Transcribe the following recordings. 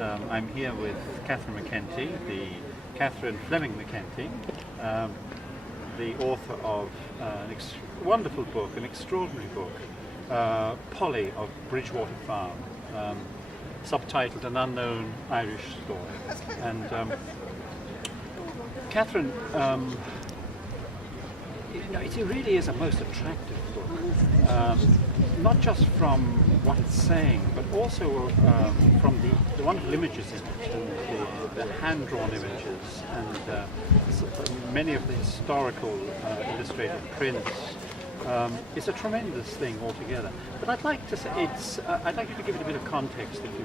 I'm here with Catharine McKenty, the Catharine Fleming McKenty, the author of an wonderful book, an extraordinary book, Polly of Bridgewater Farm, subtitled An Unknown Irish Story. And Catharine, it really is a most attractive book, not just from what it's saying, but also from the wonderful images in it, and the hand-drawn images, and many of the historical illustrated prints. It's a tremendous thing altogether. But I'd like to say I'd like you to give it a bit of context, if you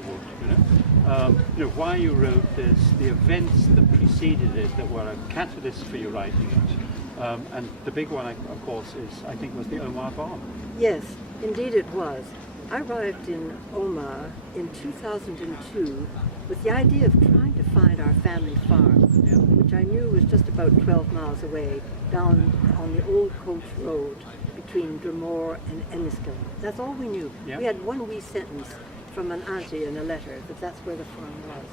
would. Why you wrote this, the events that preceded it that were a catalyst for you writing it, and the big one, of course, I think was the Omagh bomb. Yes, indeed it was. I arrived in Omagh in 2002 with the idea of trying to find our family farm, which I knew was just about 12 miles away, down on the old coach road between Dromore and Enniskillen. That's all we knew. Yeah. We had one wee sentence from an auntie in a letter that that's where the farm was.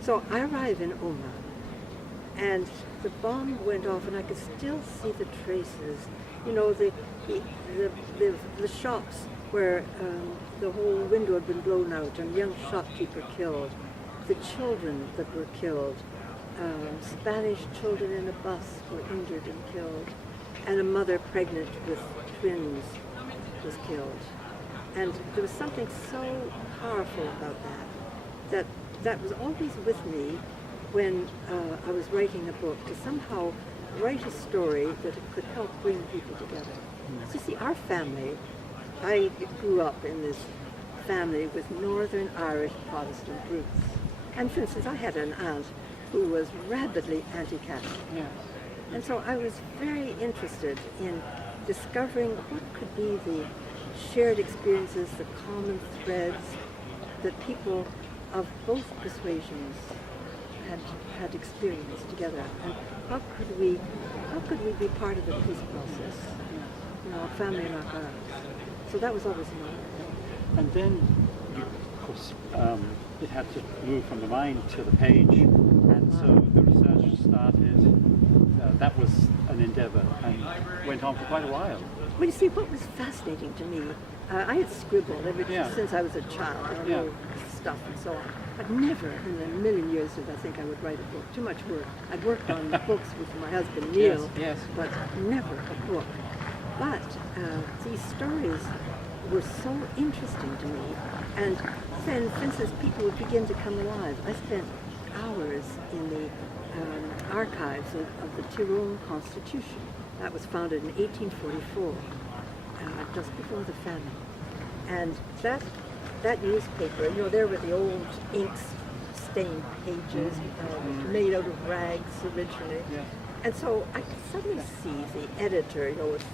So I arrived in Omagh, and the bomb went off, and I could still see the traces. The shops where the whole window had been blown out, and a young shopkeeper killed, the children that were killed, Spanish children in a bus were injured and killed, and a mother pregnant with twins was killed. And there was something so powerful about that was always with me when I was writing a book, to somehow write a story that could help bring people together. So you see, our family, I grew up in this family with Northern Irish Protestant roots. And for instance, I had an aunt who was rabidly anti-Catholic. Yeah. And so I was very interested in discovering what could be the shared experiences, the common threads that people of both persuasions had experienced together, and how could we be part of the peace process, a family like ours. So that was always an honor. And then, of course, it had to move from the mind to the page, and so the research started. That was an endeavour and went on for quite a while. Well, you see, what was fascinating to me, I had scribbled since I was a child, stuff and so on. But never in a million years did I think I would write a book. Too much work. I'd worked on books with my husband Neil, yes. But never a book. But these stories were so interesting to me. And then, for instance, people would begin to come alive. I spent hours in the archives of the Tyrone Constitution. That was founded in 1844, just before the famine. And that newspaper, there were the old ink-stained pages made out of rags originally. Yeah. And so I could suddenly see the editor, with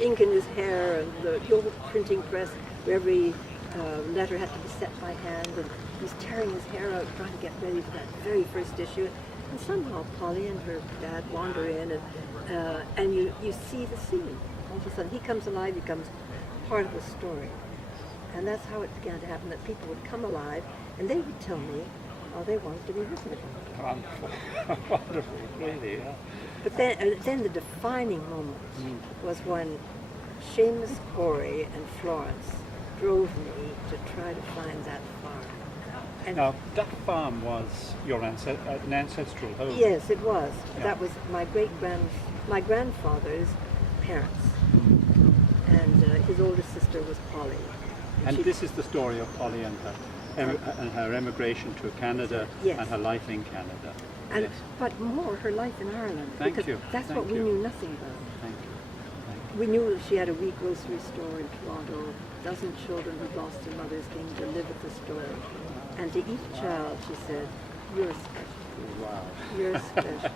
ink in his hair, and the old printing press where every letter had to be set by hand, and he's tearing his hair out trying to get ready for that very first issue. And somehow Polly and her dad wander in, and you see the scene. All of a sudden he comes alive, he becomes part of the story. And that's how it began to happen, that people would come alive, and they would tell me how they wanted to be written about. Wonderful, wonderful, really, yeah. But then the defining moment was when Seamus Corey and Florence drove me to try to find that farm. And now, that farm was your an ancestral home? Yes, it was. Yeah. That was my grandfather's parents. And his older sister was Polly. And this is the story of Polly and her emigration to Canada, yes, and her life in Canada. And, but more, her life in Ireland. Thank you. That's what we knew nothing about. Thank you. We knew she had a wee grocery store in Toronto. A dozen children who'd lost their mothers came to live at the store. And to each child, she said, "You're special. Wow. You're special."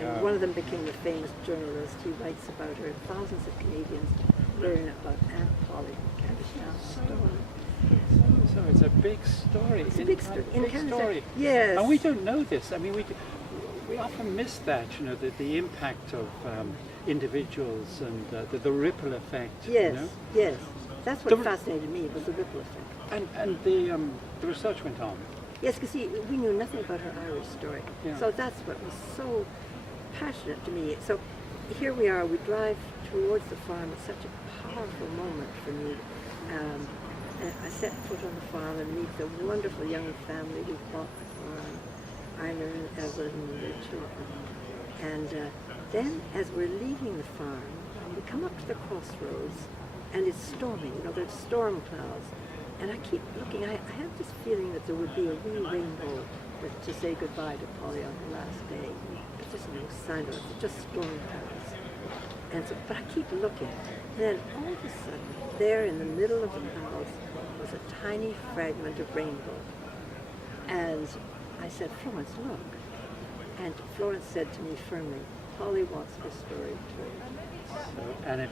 And one of them became a famous journalist. He writes about her. Thousands of Canadians learn about Aunt Polly. So it's a big story. It's a big story. Big story. Yes. And we don't know this. I mean, we often miss that. The impact of individuals and the ripple effect. Yes. Yes. That's what fascinated me, was the ripple effect. And the research went on. Yes, because we knew nothing about her Irish story. Yeah. So that's what was so passionate to me. So here we are, we drive towards the farm. It's such a powerful moment for me. And I set foot on the farm and meet the wonderful young family who bought the farm, Einar and Evelyn and their children. And then as we're leaving the farm, we come up to the crossroads and it's storming, there's storm clouds. And I keep looking, I have this feeling that there would be a wee rainbow to say goodbye to Polly on her last day. But there's no sign of it, it's just storm clouds. And so, but I keep looking. And then all of a sudden, there in the middle of the clouds was a tiny fragment of rainbow. And I said, Florence, look. And Florence said to me firmly, Polly wants her story told. So, and it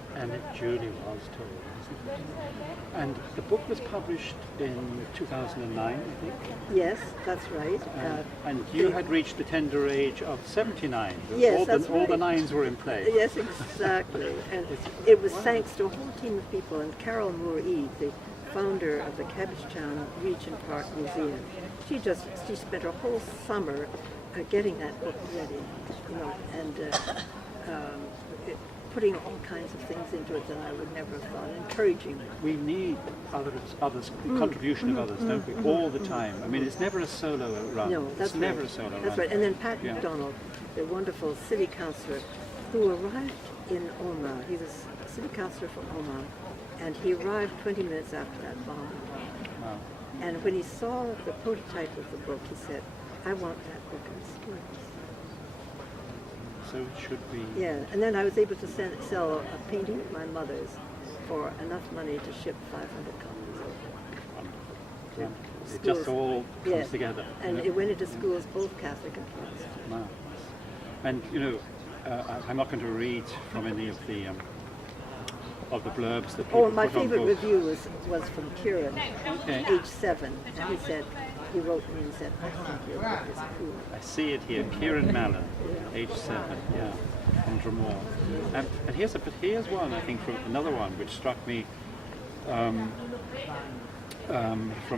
duly was told, isn't it? And the book was published in 2009, I think. Yes, that's right. And you had reached the tender age of 79. Yes, all the nines were in play. Yes, exactly. And it was thanks to a whole team of people, and Carol Moore-Ede, the founder of the Cabbagetown Regent Park Museum. She spent a whole summer getting that book ready, and putting all kinds of things into it that I would never have thought, encouraging it. We need others, contribution of others, don't we? All the time. I mean, it's never a solo run. No, that's it's never a solo run. That's right. And then Pat McDonald, the wonderful city councillor, who arrived in Omagh. He was city councillor for Omagh, and he arrived 20 minutes after that bomb. Wow. And when he saw the prototype of the book, he said, I want that book in schools. So it should be. Yeah, and then I was able to sell a painting of my mother's for enough money to ship 500 copies of it. Wonderful. It just all comes together. And it went into schools, both Catholic and Protestant. Wow. And I'm not going to read from any of the blurbs that people my put on favorite books. review was from Kieran, Okay. age 7, and he wrote me and said, I think your book is cool. I see it here, Kieran Mallon, age 7, from Dromore. And here's one, I think, from another one which struck me from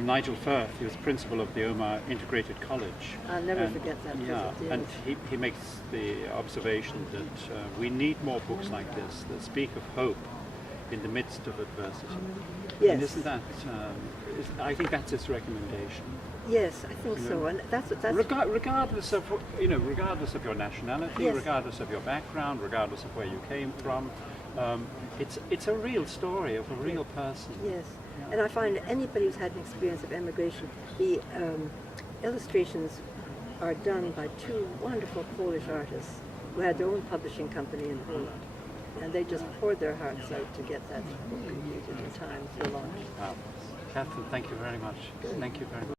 Nigel Firth. He was principal of the Omagh Integrated College. I'll never forget that. Yeah, and he makes the observation that we need more books like this that speak of hope in the midst of adversity. Yes. And isn't that? I think that's his recommendation. Yes, I think so, and that's regardless of regardless of your nationality, Yes. regardless of your background, regardless of where you came from, it's a real story of a real person. Yes, and I find anybody who's had an experience of emigration, the illustrations are done by two wonderful Polish artists who had their own publishing company in Poland, and they just poured their hearts out to get that book completed in time for launch. Wow. Catherine, thank you very much. Thank you very much.